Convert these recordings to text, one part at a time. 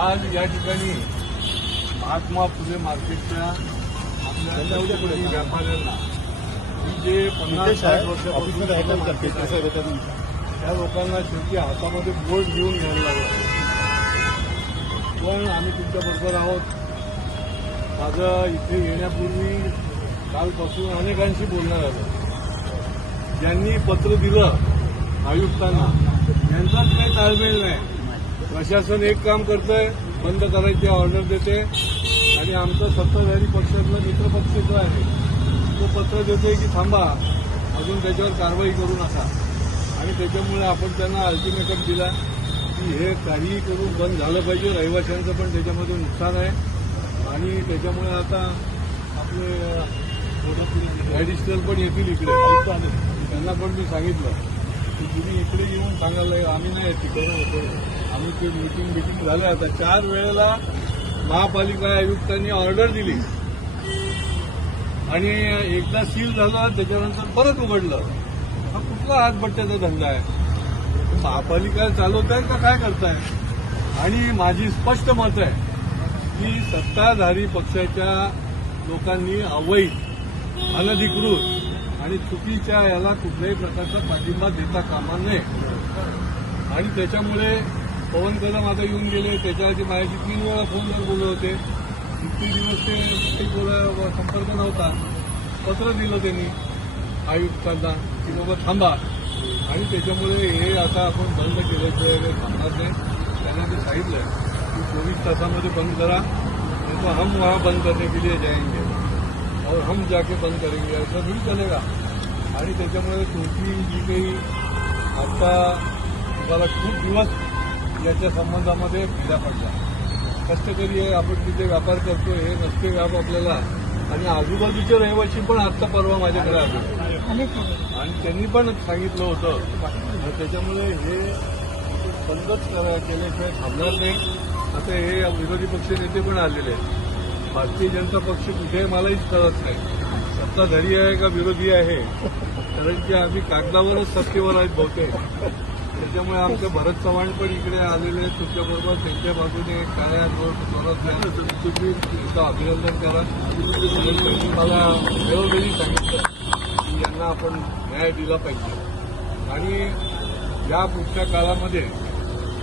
आज या ठिकाणी महात्मा फुले मार्केटच्या आपल्या व्यापाऱ्यांना जे 50-60 वर्षापासून त्या लोकांना शेवटी हातामध्ये बोर्ड घेऊन घ्यायला लागला. पण आम्ही तुमच्याबरोबर आहोत. माझं इथे येण्यापूर्वी कालपासून अनेकांशी बोलणं झालं. ज्यांनी पत्र दिलं आयुक्तांना यांचाच काही ताळमेळ नाही. प्रशासन एक काम करतंय, बंद करायची ऑर्डर देते आणि आमचं सत्ताधारी पक्षातला मित्रपक्ष जो आहे तो पत्र देतोय की थांबा, अजून त्याच्यावर कारवाई करू नका. आणि त्याच्यामुळे आपण त्यांना अल्टिमेटम दिला की हे काहीही करून बंद झालं पाहिजे. रहिवाशांचं पण त्याच्यामध्ये नुकसान आहे आणि त्याच्यामुळे आता आपले ॲडिशनल पण येतील इकडे. त्यांना पण मी सांगितलं की तुम्ही इकडे येऊन सांगायला आम्ही नाही तिकडे आम्ही ते मिटिंग झालं. आता 4 वेळेला महापालिका आयुक्तांनी ऑर्डर दिली आणि एकदा सील झालं त्याच्यानंतर परत उघडलं. हा कुठला हातबट्ट्याचा धंदा आहे? महापालिका चालवत आहे का काय करताय? आणि माझी स्पष्ट मत आहे की सत्ताधारी पक्षाच्या लोकांनी अवैध, अनधिकृत आणि चुकीच्या याला कुठल्याही प्रकारचा पाठिंबा देता कामा नये. आणि त्याच्यामुळे पवन कदम आता येऊन गेले. त्याच्या आधी माझ्याशी 3 वेळा फोनवर बोलत होते. इतके दिवस ते संपर्क नव्हता. पत्र दिलं त्यांनी आयुक्तांना की बाबा थांबा. आणि त्याच्यामुळे हे आता आपण बंद केल्याशिवाय थांबणार नाही. त्यांना ते सांगितलं की 24 तासामध्ये बंद करा, नहीं तो हम वहां बंद करने के लिए जाएंगे और हम जाके बंद करेंगे, ऐसा नहीं चलेगा. आणि त्याच्यामुळे तुमची जी काही आता तुम्हाला खूप दिवस याच्या संबंधामध्ये फिरा पडला. कष्टकरी आहे, आपण तिथे व्यापार करतो, हे नसते व्याप आपल्याला. आणि आजूबाजूचे रहिवासी पण आत्ता परवा माझ्याकडे आले आणि त्यांनी पण सांगितलं होतं. त्याच्यामुळे हे बंदच केल्याशिवाय थांबणार नाही. आता हे विरोधी पक्ष नेते पण आलेले आहेत. भारतीय जनता पक्ष कुठे आहे मलाहीच कळत नाही. सत्ताधारी आहे का विरोधी आहे? कारण की आम्ही कागदावरच सत्तेवर आहेत बहुतेक. त्याच्यामुळे आमचे भरत चव्हाण पण इकडे आलेले आहेत तुमच्याबरोबर. त्यांच्या बाजूने काळ्या जोरात तुम्ही त्यांचं अभिनंदन करा. मला वेळोवेळी सांगितलं की यांना आपण न्याय दिला पाहिजे आणि या पुढच्या काळामध्ये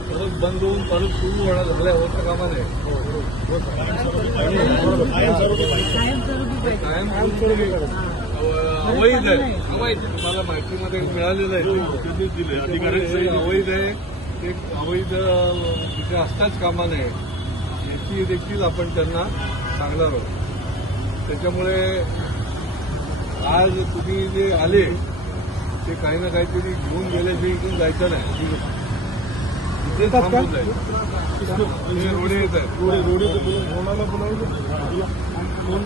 परत बंद होऊन परत सुरू झाल्या होतं कामा नये. कायम अवैध आहे. अवैध तुम्हाला माहितीमध्ये मिळालेलं आहे. अवैध आहे. ते अवैध तिथे असताच कामा नये याची देखील आपण त्यांना सांगणार आहोत. त्याच्यामुळे आज तुम्ही जे आले ते काही ना काहीतरी घेऊन गेल्याशिवाय इथून जायचं नाही. इथे थांबून जायचं. रोडे येत आहेत.